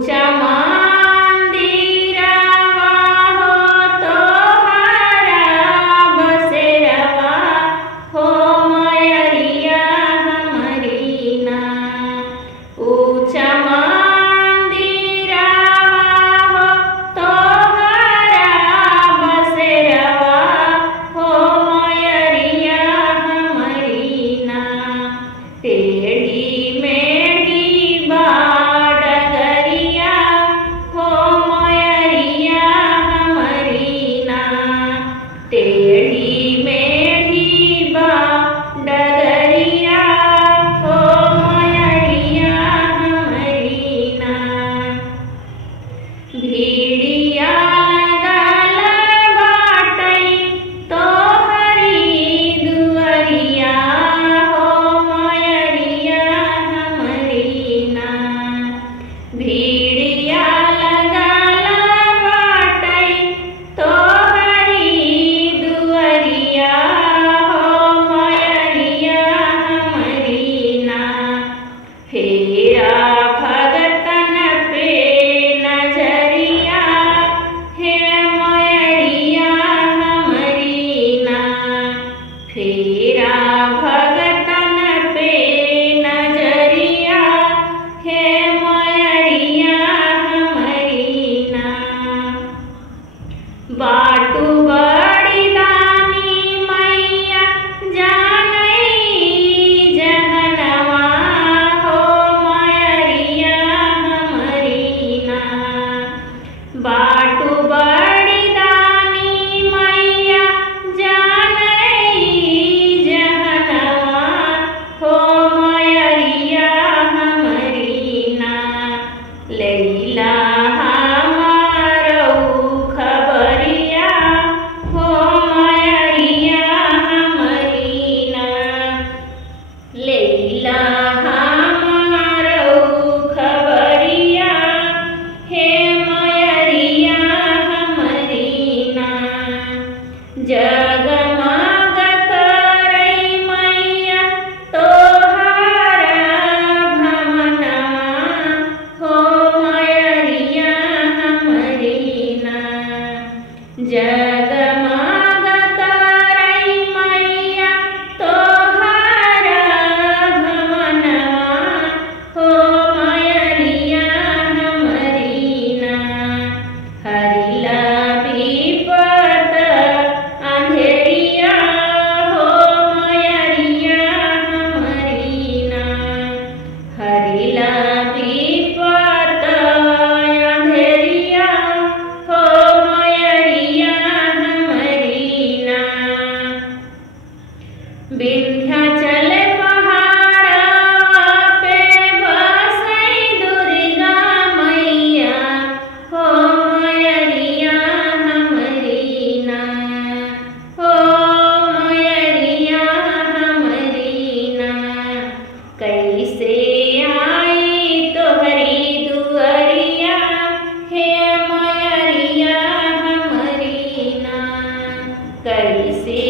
ऊंचा मंदिरवा हो तोहरा बसेरवा हो मयरिया हमरी ना। ऊंचा मंदिरवा हो तोहरा बसेरवा हो मयरिया हमरी ना। टेढ़ी मेढ़ी डगरिया हो मयरिया हमरी ना। टेढ़ी मेढ़ी डगरिया हो मयरिया हमरी ना। भीड़िया लगल बाटई तोहरी दुअरिया हो मयरिया हमरी ना। भीड़िया लगल बाटई तोहरी दुअरिया हो मयरिया हमरी ना। फेरा भगतन पे नजरिया हे मयरिया हमरी ना। फेरा भगतन पे नजरिया हे मयरिया हमरी ना। बाटू बड़ी दानी मैया जानई जहनवा हो मयरिया हमरी ना। बाटू बड़ी दानी मैया जानई जहनवा हो मयरिया हमरी ना। लैला हमारऊ खबरिया हो मयरिया हमरी ना। लैला हमारऊ खबरिया हे मयरिया हमरी ना। जगमग करई मैया तोहरा भमनवा हो मयरिया हमरी ना। जगमग करई मैया तोहरा भमनवा हो मयरिया हमरी ना। हरिला विपद अंधेरिया हो मयरिया हमरी ना। हरिला विपद अंधेरिया हो मयरिया हमरी ना। विंध्याचल पहाड़वा पे बसई दुर्गा मैया हो मयरिया हमरी ना। हो मयरिया हमरी ना। कैसे आई तोहरी दुअरिया हे मयरिया हमरी ना। कैसे